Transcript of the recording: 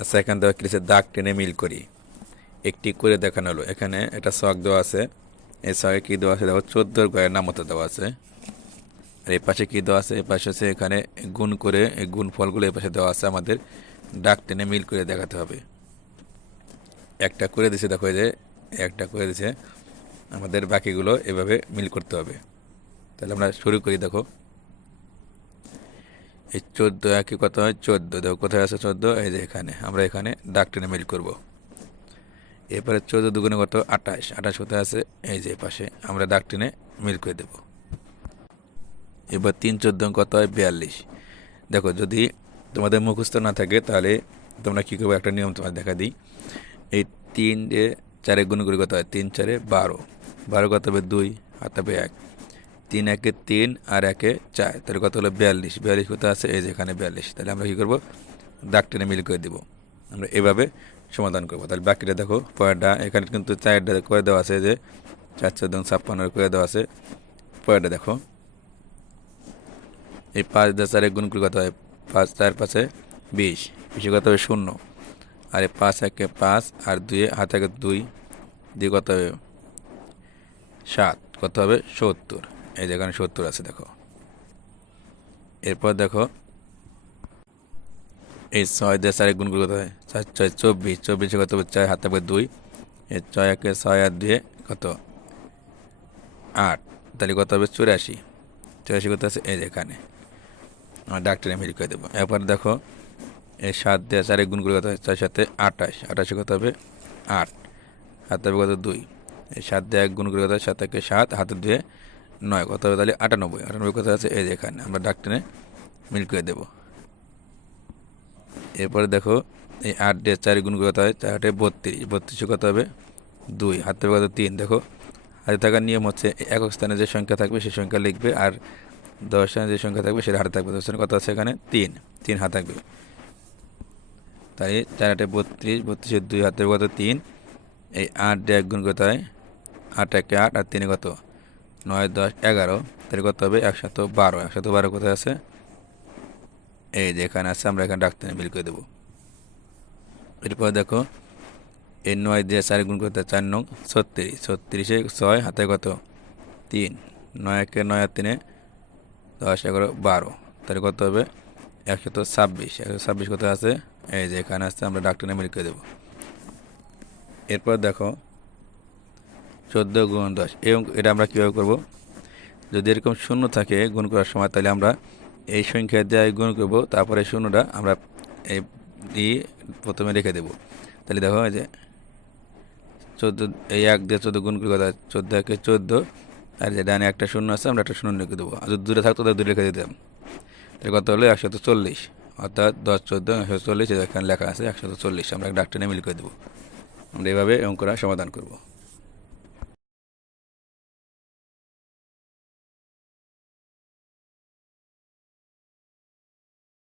আচ্ছা এখান থেকে কিছু দাগ টেনে মিল করি। একটি করে দেখানো হলো। এখানে একটা শখ দেওয়া আছে। এই শখে কী দেওয়া আছে? দেখো, চোদ্দোর গয়ের নাম মতো দেওয়া আছে। আর এই পাশে কী দেওয়া আছে? এই পাশে হচ্ছে এখানে গুণ করে, এই গুণ ফলগুলো এই পাশে দেওয়া আছে। আমাদের ডাক টেনে মিল করে দেখাতে হবে। একটা করে দিছে, দেখো যে, একটা করে দিছে। আমাদের বাকিগুলো এভাবে মিল করতে হবে। তাহলে আমরা শুরু করি, দেখো। এই চোদ্দ একই কত হয়? চোদ্দ। দেখো, কোথায় আছে চোদ্দ? এই যে এখানে। আমরা এখানে দাগ টেনে মিল করব। এরপরে চোদ্দ দুগুণে কত? আঠাশ। আঠাশ কোথায় আছে? এই যে পাশে। আমরা দাগ টেনে মিল করে দেব। এবার তিন চোদ্দ কত হয়? বিয়াল্লিশ। দেখো, যদি তোমাদের মুখস্থ না থাকে, তাহলে তোমরা কী করব? একটা নিয়ম তোমার দেখা দিই। এই তিন যে চারে গুণ করে কত হয়? তিন চারে বারো। বারো কত হবে? দুই। হাত হবে এক। তিন একে তিন আর একে চার। তাহলে কত হলো? বিয়াল্লিশ। বিয়াল্লিশ কোথায় আছে? এই যে এখানে বিয়াল্লিশ। তাহলে আমরা কী করব? দাগ টেনে মিল করে দেবো। আমরা এভাবে সমাধান করব। তাহলে বাকিটা দেখো পয়েন্টটা এখানে কিন্তু চারটা করে দেওয়া আছে যে চার চোদ্দ ছাপ্পান্ন করে দেওয়া আছে। পয়েন্টটা দেখো, এই পাঁচ দশ চারে গুণ করে কত হয়? পাঁচ, চার, পাঁচে বিশ। বিশে কত হবে? শূন্য। আর এই পাঁচ একে পাঁচ আর দুয়ে হাত একে দুই, দিয়ে কত হবে? সাত। কত হবে? সত্তর। এই যেখানে সত্তর আছে, দেখো। এরপর দেখো, এই ছয় দিয়ে চারে গুণ করে কত হয়? চার ছয়, চব্বিশ। চব্বিশে কত ছয়, হাত দুই। এই ছয় একে ছয় আর দুয়ে কত? আট। তাহলে কত হবে? চুরাশি। চুরাশি কত আছে? এই যে এখানে। আমার ডাক্তারে মিল করে দেবো। এরপর দেখো, এই সাত দিয়ে চারে গুণ করে কত হয়? ছয় সাথে আঠাশ। আঠাশে কত হবে? আট। হাতে কত? দুই। এই সাত দিয়ে এক গুণ করে কত হয়? সাত একে সাত। হাতে দুয়ে নয় কত হবে তাহলে আটানব্বই আটানব্বই কত আছে, এই যে এখানে আমরা ডাক্তারে মিল করে দেবো। এরপরে দেখো, এই আট দিয়ে চারি গুণ কত হয়? চার আটে বত্রিশ, বত্রিশে কত হবে? দুই, হাতে কত? তিন, দেখো। হাতে থাকার নিয়ম হচ্ছে একক স্থানে যে সংখ্যা থাকবে সেই সংখ্যা লিখবে আর দশ স্থানে যে সংখ্যা থাকবে সেটা হাতে থাকবে। দশ স্থানে কত আছে এখানে? তিন তিন হাত থাকবে। তাই চার আটে বত্রিশ বত্রিশের দুই হাতে কত? তিন। এই আট দিয়ে এক গুণ কত হয়? আট একে আট, আর তিনে কত? নয়, দশ, এগারো। তাহলে কত হবে? একশত বারো। একশত বারো কোথায় আছে? এই যে এখানে আছে, আমরা এখানে ডাক্তারে বিল করে দেবো। এরপর দেখো এই নয় দিয়ে চার গুণ করতে চার নং ছত্রিশ। ছত্রিশে ছয়, হাতে কত? তিন। নয় একে নয় তিনে দশ, এগারো, বারো। তাহলে কত হবে? একশত ছাব্বিশ। একশো ছাব্বিশ কোথায় আছে? এই যে এখানে আসছে আমরা ডাক্তারে মিল করে দেবো। এরপর দেখো চোদ্দ গুণ দশ। এবং এটা আমরা কীভাবে করব? যদি এরকম শূন্য থাকে গুণ করার সময়, তাহলে আমরা এই সংখ্যা দিয়ে গুণ করব, তারপরে শূন্যটা আমরা এই দিয়ে প্রথমে রেখে দেবো। তাহলে দেখো যে চোদ্দ, এই এক দিয়ে চোদ্দ গুণ করে কথা চোদ্দ একে চোদ্দ, আর যে ডানে একটা শূন্য আছে, আমরা একটা শূন্য রেখে দেবো। আর যদি দূরে থাকতো, তাহলে দূরে রেখে দিতাম। তাহলে কত হলো? একশত চল্লিশ। অর্থাৎ দশ, চোদ্দ একশো চল্লিশ, এখানে লেখা আছে একশত চল্লিশ। আমরা ডাক্তার মিল করে দেবো। আমরা এইভাবে অঙ্করা সমাধান করব।